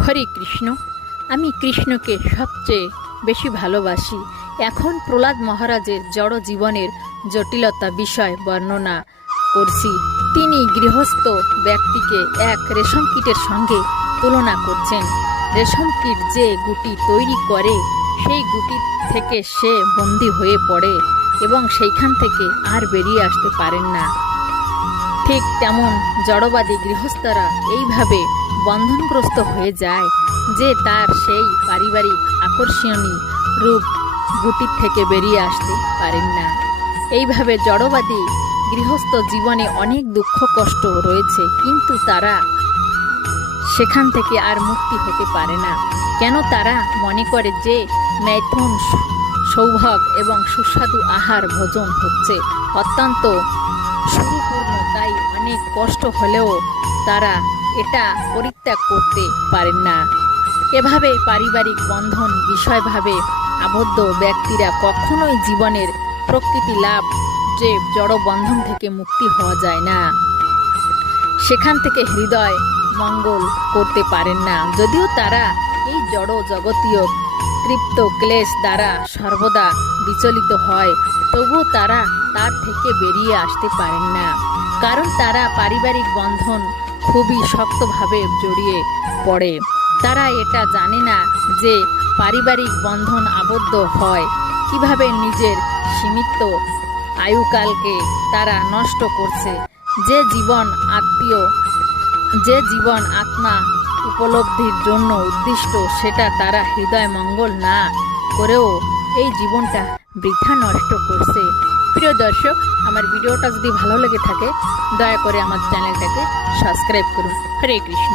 হরে কৃষ্ণ। আমি কৃষ্ণকে সবচেয়ে বেশি ভালোবাসি। এখন প্রহ্লাদ মহারাজের জড় জীবনের জটিলতা বিষয় বর্ণনা করছি। তিনি গৃহস্থ ব্যক্তিকে এক রেশম কীটের সঙ্গে তুলনা করছেন। রেশম কীট যে গুটি তৈরি করে, সেই গুটি থেকে সে বন্দী হয়ে পড়ে এবং সেইখান থেকে আর বেরিয়ে আসতে পারেন না। ঠিক তেমন জড়বাদী গৃহস্থরা এইভাবে বন্ধনগ্রস্ত হয়ে যায় যে তার সেই পারিবারিক আকর্ষণীয় রূপ গুটির থেকে বেরিয়ে আসতে পারেন না। এইভাবে জড়বাদী গৃহস্থ জীবনে অনেক দুঃখ কষ্ট রয়েছে, কিন্তু তারা সেখান থেকে আর মুক্তি হতে পারে না। কেন? তারা মনে করে যে मैथुन সৌভাগ এবং সুস্বাদু আহার ভোজন হচ্ছে অত্যন্ত সুরূপূর্ণ, তাই অনেক কষ্ট হলেও তারা এটা পরিত্যাগ করতে পারেন না। এভাবে পারিবারিক বন্ধন বিষয়ভাবে আবদ্ধ ব্যক্তিরা কখনোই জীবনের প্রকৃতি লাভ যে জড় বন্ধন থেকে মুক্তি হওয়া যায় না, সেখান থেকে হৃদয় মঙ্গল করতে পারেন না। যদিও তারা এই জড় জগতীয় তৃপ্ত ক্লেশ দ্বারা সর্বদা বিচলিত হয়, তবুও তারা তার থেকে বেরিয়ে আসতে পারেন না, কারণ তারা পারিবারিক বন্ধন খুবই শক্তভাবে জড়িয়ে পড়ে। তারা এটা জানে না যে পারিবারিক বন্ধন আবদ্ধ হয় কিভাবে, নিজের সীমিত আয়ুকালকে তারা নষ্ট করছে। যে জীবন আত্মা উপলব্ধির জন্য উদ্দিষ্ট, সেটা তারা হৃদয় মঙ্গল না করেও এই জীবনটা বৃথা নষ্ট করছে। প্রিয় দর্শক, আমার ভিডিওটা যদি ভালো লেগে থাকে দয়া করে আমার চ্যানেলটাকে সাবস্ক্রাইব করুন। হরে কৃষ্ণ।